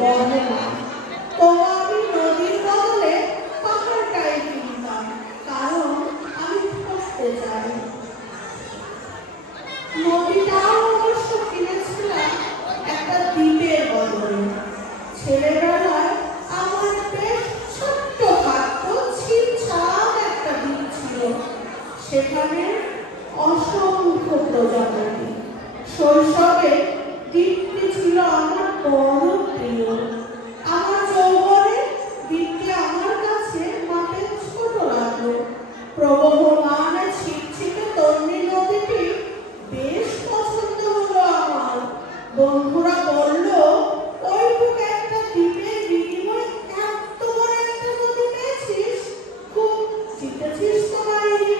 বলে না। নদীর বদলে কিনতাম কারণ আমি চাই নদীটাও অবশ্য কিনেছিলাম একটা দ্বীপের বদলে। ছেলেবেলায় আমার বেশ ছোট্ট দ্বীপ ছিল। সেখানে প্রবহমান ছিপছিপে তন্নি নদীটি বেশ পছন্দ হলো আমার। বন্ধুরা বলল, ওইটুকু একটা দ্বীপের বিনিময়ে এত বড় একটা নদী পেয়েছিস? খুব জিতেছিস তো বাড়ি।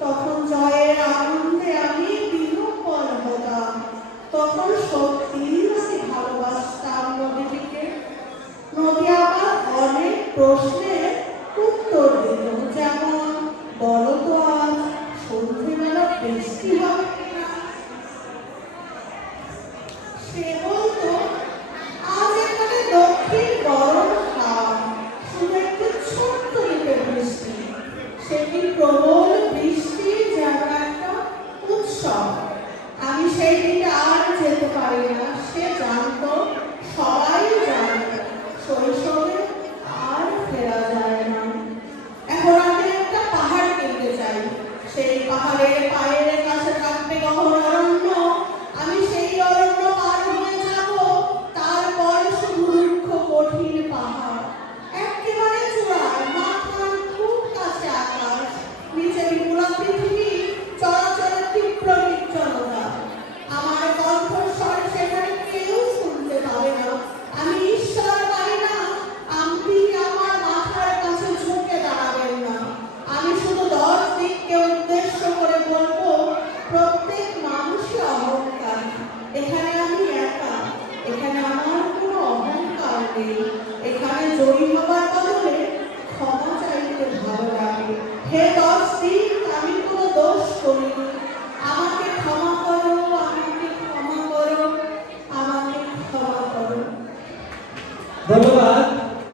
তখন জয়ের আনন্দে আমি বিহ্বল হতাম তখন সত্যিই Senhor. জয়ী হবার বদলে ক্ষমা চাইতে ভালো লাগে। হে দশ